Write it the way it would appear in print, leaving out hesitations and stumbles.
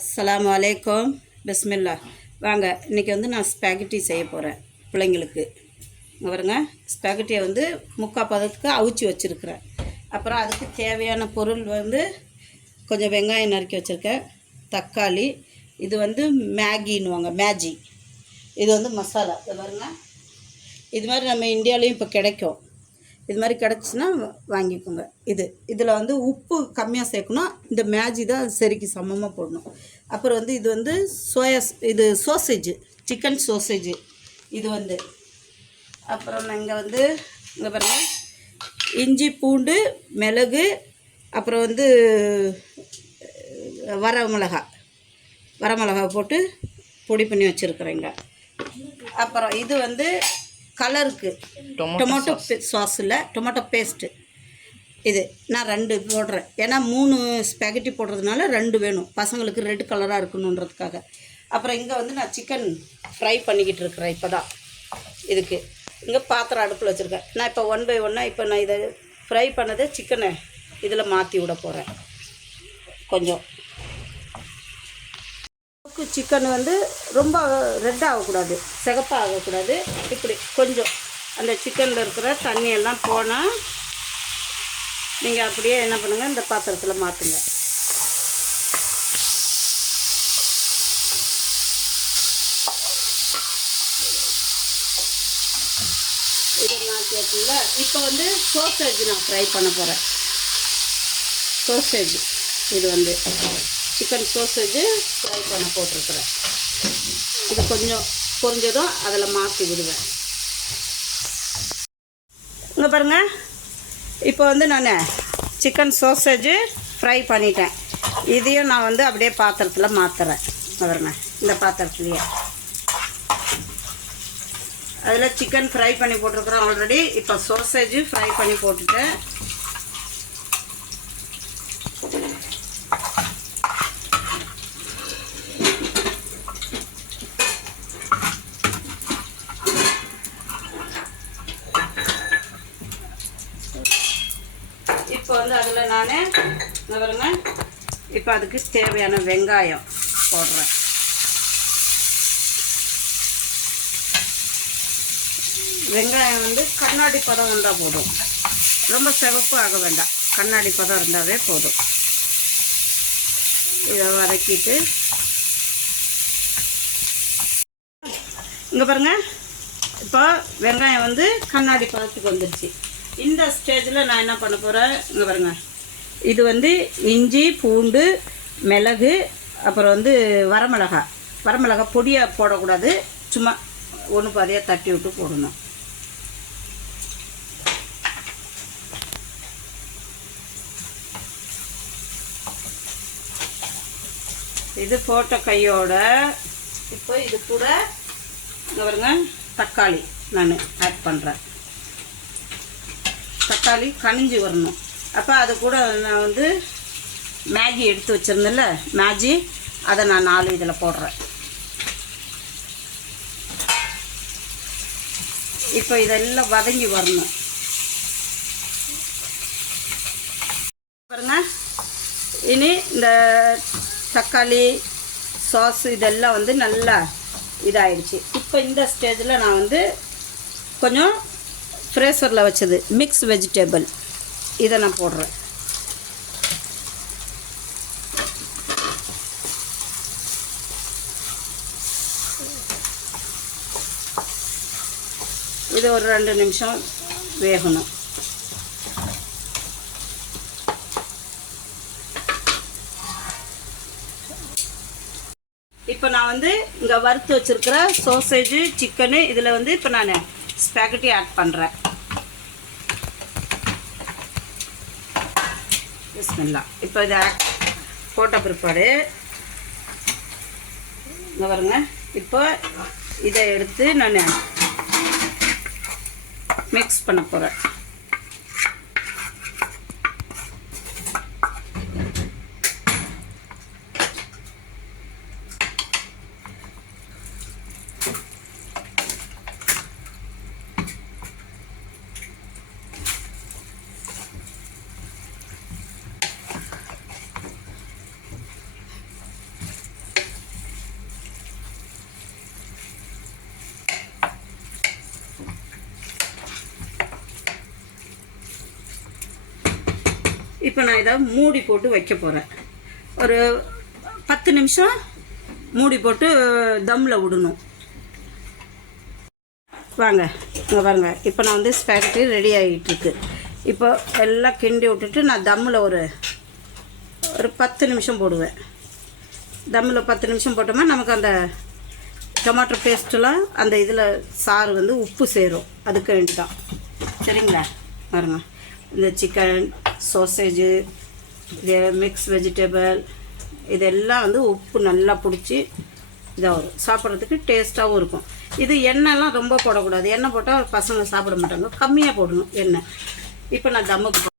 அஸ்ஸலாமு அலைக்கும். பிஸ்மில்லா. வாங்க, இன்றைக்கி வந்து நான் ஸ்பேகட்டி செய்ய போகிறேன் பிள்ளைங்களுக்கு. இங்கே பாருங்க, ஸ்பேகட்டியை வந்து முக்கால் பதத்துக்கு அவிச்சு வச்சுருக்கிறேன். அப்புறம் அதுக்கு தேவையான பொருள் வந்து கொஞ்சம் வெங்காயம் நறுக்கி வச்சுருக்கேன், தக்காளி, இது வந்து மேகின்னுவாங்க, மேஜி, இது வந்து மசாலா. இதை பாருங்க, இது மாதிரி நம்ம இந்தியாவிலையும் இப்போ கிடைக்கும். இது மாதிரி கிடச்சின்னா வாங்கிக்கோங்க. இதில் வந்து உப்பு கம்மியாக சேர்க்கணும். இந்த மேஜி தான் சரிக்கு சமமாக போடணும். அப்புறம் வந்து இது வந்து இது சோசேஜு, சிக்கன் சோசேஜு இது வந்து. அப்புறம் இங்கே வந்து இங்கே பாருங்கள், இஞ்சி பூண்டு மிளகு, அப்புறம் வந்து வரமிளகா போட்டு பொடி பண்ணி வச்சுருக்குறேங்க. அப்புறம் இது வந்து கலருக்கு டொமேட்டோ சாஸ் இல்லை, டொமேட்டோ பேஸ்ட்டு. இது நான் 2 போடுறேன், ஏன்னா 3 ஸ்பெகட்டி போடுறதுனால 2 வேணும், பசங்களுக்கு ரெட் கலராக இருக்கணுன்றதுக்காக. அப்புறம் இங்கே வந்து நான் சிக்கன் ஃப்ரை பண்ணிக்கிட்டு இருக்கிறேன். இப்போ தான் இதுக்கு இங்கே பாத்திரம் அடுப்பில் வச்சுருக்கேன். நான் இப்போ 1 by 1 இப்போ நான் இதை ஃப்ரை பண்ணதை சிக்கனை இதில் மாற்றி விட போகிறேன். கொஞ்சம் சிக்கன் வந்து ரொம்ப ரெட்டாக ஆகக்கூடாது, சிகப்பாக ஆகக்கூடாது. இப்படி கொஞ்சம் அந்த சிக்கனில் இருக்கிற தண்ணியெல்லாம் போனால் நீங்கள் அப்படியே என்ன பண்ணுங்கள், இந்த பாத்திரத்தில் மாற்றுங்க. இதை மாற்றியாச்சுங்களா? இப்போ வந்து சோசேஜ் நான் ஃப்ரை பண்ண போகிறேன். சோசேஜ் இது வந்து சிக்கன் சோசேஜு ஃப்ரை பண்ண போட்டிருக்கிறேன். இது கொஞ்சம் பொரிஞ்சதும் அதில் மாற்றி விடுவேன். இங்கே பாருங்கள், இப்போ வந்து நான் சிக்கன் சோசேஜு ஃப்ரை பண்ணிட்டேன். இதையும் நான் வந்து அப்படியே பாத்திரத்தில் மாற்றுறேன். பாருங்க, இந்த பாத்திரத்துலேயே அதில் சிக்கன் ஃப்ரை பண்ணி போட்டிருக்கிறேன் ஆல்ரெடி. இப்போ சோசேஜு ஃப்ரை பண்ணி போட்டுட்டேன். இப்போ வந்து அதில் நான் பாருங்க, இப்போ அதுக்கு தேவையான வெங்காயம் போடுறேன். வெங்காயம் வந்து கண்ணாடி பதம் இருந்தால் போதும், ரொம்ப சிவப்பு ஆக வேண்டாம், கண்ணாடி பதம் இருந்தாவே போதும். இதை வதக்கிட்டு இங்கே பாருங்கள், இப்போ வெங்காயம் வந்து கண்ணாடி பதத்துக்கு வந்துடுச்சு. இந்த ஸ்டேஜில் நான் என்ன பண்ண போகிறேன், இங்கே பாருங்கள், இது வந்து இஞ்சி பூண்டு மிளகு, அப்புறம் வந்து வரமிளகா பொடியாக போடக்கூடாது, சும்மா ஒன்று பாதியாக தட்டி விட்டு போடணும். இது போட்ட கையோட இப்போ இது கூட இங்கே பாருங்க, தக்காளி நான் ஆட் பண்ணுறேன். தக்காளி கனிஞ்சு வரணும். அப்போ அது கூட நான் வந்து மேகி எடுத்து வச்சுருந்தேன்ல, மேஜி, அதை நான் 4 இதில் போடுறேன். இப்போ இதெல்லாம் வதங்கி வரணும். பாருங்க, இனி இந்த தக்காளி சாஸ் இதெல்லாம் வந்து நல்லா இதாகிடுச்சு. இப்போ இந்த ஸ்டேஜில் நான் வந்து கொஞ்சம் ஃப்ரேசரில் வச்சது மிக்ஸ் வெஜிடபிள் இதை நான் போடுறேன். இது ஒரு 2 நிமிஷம் வேகணும். இப்போ நான் வந்து இங்கே வறுத்து வச்சுருக்கிற சோசேஜு சிக்கனு இதில் வந்து இப்போ நான் ஸ்பேகட்டி ஆட் பண்ணுறேன். பிஸ்மில்லா. இப்போ இதை போட்ட பிற்பாடு இங்கே பாருங்க, இப்போ இதை எடுத்து நான் மிக்ஸ் பண்ண போகிறேன். இப்போ நான் இதை மூடி போட்டு வைக்க போகிறேன். ஒரு 10 நிமிஷம் மூடி போட்டு தம்மில் விடணும். வாங்க இங்கே பாருங்கள், இப்போ நான் வந்து ஸ்பாகெட்டி ரெடி ஆகிட்டுருக்கு. இப்போ எல்லாம் கிண்டி விட்டுட்டு நான் தம்மில் ஒரு 10 நிமிஷம் போடுவேன். தம்மில் 10 நிமிஷம் போட்டோம்னா நமக்கு அந்த டொமேட்டோ பேஸ்ட்டெலாம் அந்த இதில் சாறு வந்து உப்பு சேரும், அதுக்கு வேண்டி தான். சரிங்களா? பாருங்க, இந்த சிக்கன் சாசேஜு, இது மிக்ஸ் வெஜிடபிள், இதெல்லாம் வந்து உப்பு நல்லா பிடிச்சி இதாக வரும். சாப்பிட்றதுக்கு டேஸ்ட்டாகவும் இருக்கும். இது எண்ணெய்லாம் ரொம்ப போடக்கூடாது. எண்ணெய் போட்டால் பசங்க சாப்பிட மாட்டாங்க. கம்மியாக போடணும் எண்ணெய். இப்போ நான் தம்முக்கு